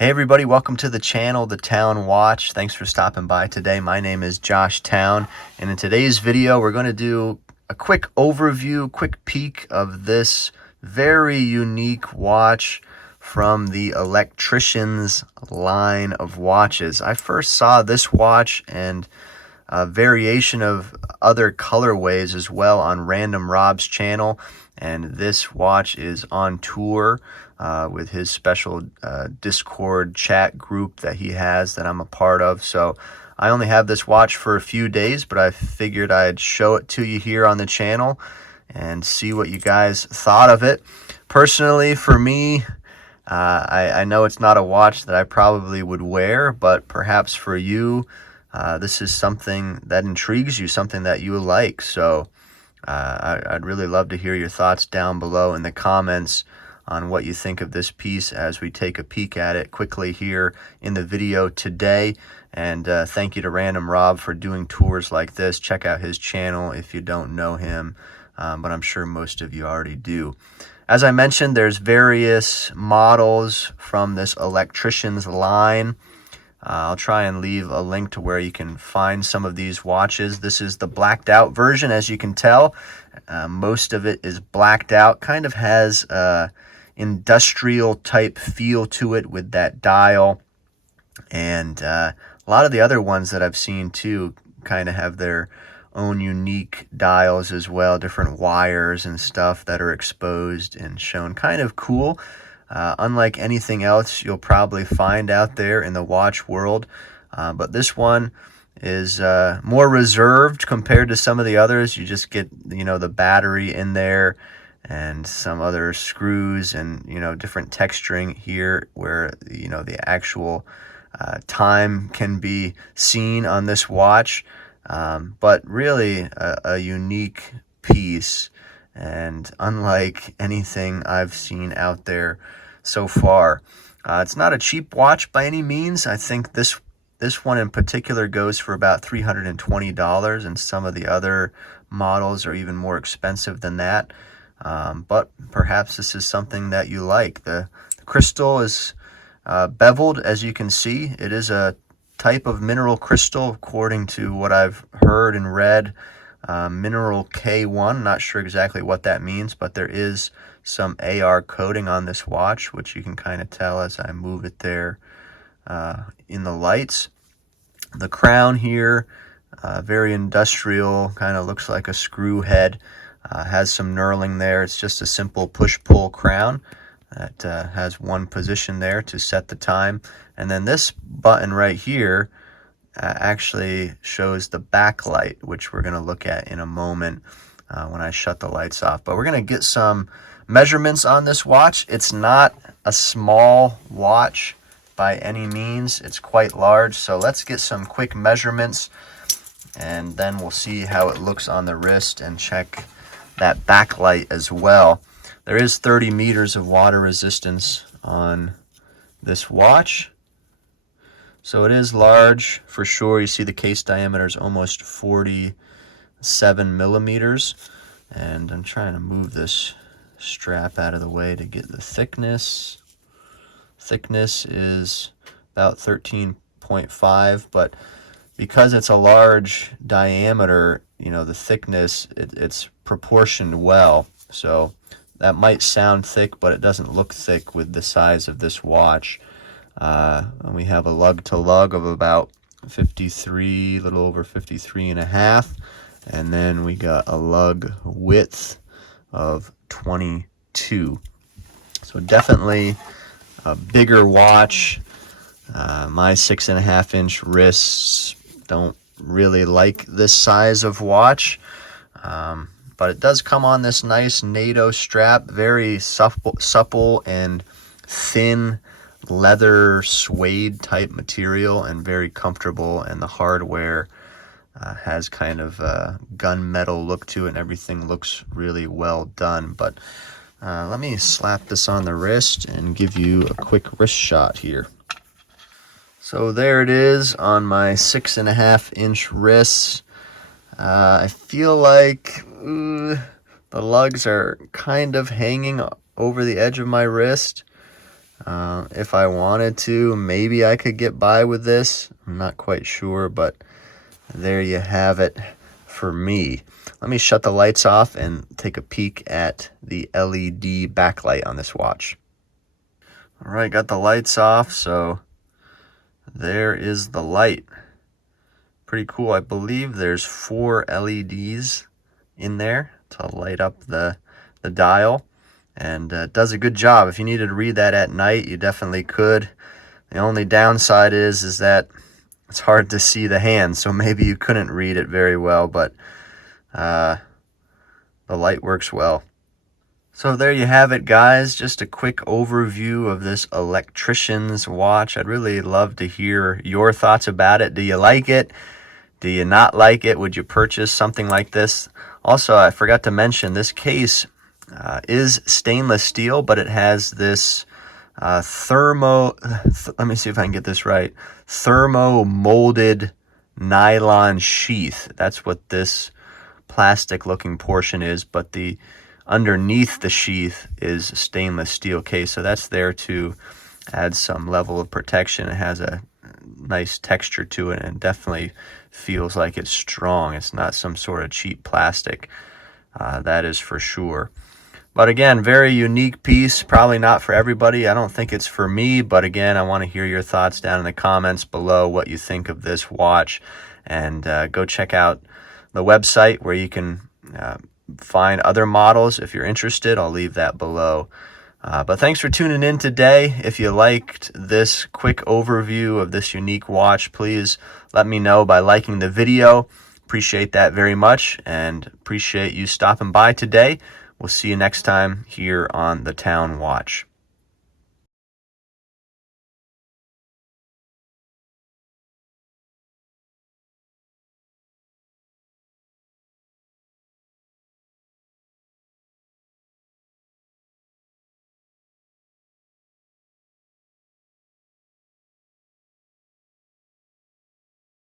Hey everybody, welcome to the channel, The Town Watch. Thanks for stopping by today. My name is Josh Town, and in today's video, we're going to do a quick overview, quick peek of this very unique watch from the Electricianz line of watches. I first saw this watch and a variation of other colorways as well on Random Rob's channel, and this watch is on tour with his special Discord chat group that he has that I'm a part of. So I only have this watch for a few days, but I figured I'd show it to you here on the channel and see what you guys thought of it. Personally, for me, I know it's not a watch that I probably would wear, but perhaps for you, this is something that intrigues you, something that you like. So I'd really love to hear your thoughts down below in the comments on what you think of this piece as we take a peek at it quickly here in the video today. And thank you to Random Rob for doing tours like this. Check out his channel if you don't know him, but I'm sure most of you already do. As I mentioned, there's various models from this Electricianz line. I'll try and leave a link to where you can find some of these watches. This is the blacked out version, as you can tell. Most of it is blacked out, kind of has industrial type feel to it with that dial, and a lot of the other ones that I've seen too kind of have their own unique dials as well, different wires and stuff that are exposed and shown. Kind of cool. Unlike anything else you'll probably find out there in the watch world, but this one is more reserved compared to some of the others. You just get, the battery in there and some other screws and, different texturing here where, the actual time can be seen on this watch. But really a unique piece, and unlike anything I've seen out there so far. It's not a cheap watch by any means. I think this one in particular goes for about $320, and some of the other models are even more expensive than that. But perhaps this is something that you like. The crystal is beveled, as you can see. It is a type of mineral crystal, according to what I've heard and read. Mineral K1, not sure exactly what that means, but there is some AR coating on this watch, which you can kind of tell as I move it there in the lights. The crown here, very industrial, kind of looks like a screw head. Has some knurling there. It's just a simple push-pull crown that has one position there to set the time. And then this button right here actually shows the backlight, which we're going to look at in a moment when I shut the lights off. But we're going to get some measurements on this watch. It's not a small watch by any means. It's quite large. So let's get some quick measurements, and then we'll see how it looks on the wrist and check that backlight as well. There is 30 meters of water resistance on this watch, so it is large for sure. You see the case diameter is almost 47 millimeters, and I'm trying to move this strap out of the way to get the thickness. Thickness is about 13.5, but because it's a large diameter, the thickness, it's proportioned well. So that might sound thick, but it doesn't look thick with the size of this watch. And we have a lug to lug of about 53, a little over 53 and a half. And then we got a lug width of 22. So definitely a bigger watch. My 6.5-inch wrists don't really like this size of watch. But it does come on this nice NATO strap, very supple and thin leather suede type material, and very comfortable, and the hardware has kind of a gunmetal look to it, and everything looks really well done. But let me slap this on the wrist and give you a quick wrist shot here. So there it is on my 6.5-inch wrists. I feel like the lugs are kind of hanging over the edge of my wrist. If I wanted to, maybe I could get by with this. I'm not quite sure, but there you have it for me. Let me shut the lights off and take a peek at the LED backlight on this watch. All right, got the lights off, so there is the light. Pretty cool. I believe there's 4 LEDs in there to light up the dial, and it does a good job. If you needed to read that at night, you definitely could. The only downside is that it's hard to see the hand, so maybe you couldn't read it very well, but the light works well. So there you have it, guys. Just a quick overview of this Electricianz watch. I'd really love to hear your thoughts about it. Do you like it? Do you not like it? Would you purchase something like this? Also, I forgot to mention, this case is stainless steel, but it has this let me see if I can get this right, thermo molded nylon sheath. That's what this plastic looking portion is, but the underneath the sheath is stainless steel case, so that's there to add some level of protection. It has a nice texture to it and definitely feels like it's strong. It's not some sort of cheap plastic, that is for sure. But again, very unique piece, probably not for everybody. I don't think it's for me, but again, I want to hear your thoughts down in the comments below, what you think of this watch, and go check out the website where you can find other models if you're interested. I'll leave that below. But thanks for tuning in today. If you liked this quick overview of this unique watch, please let me know by liking the video. Appreciate that very much, and appreciate you stopping by today. We'll see you next time here on the Town Watch.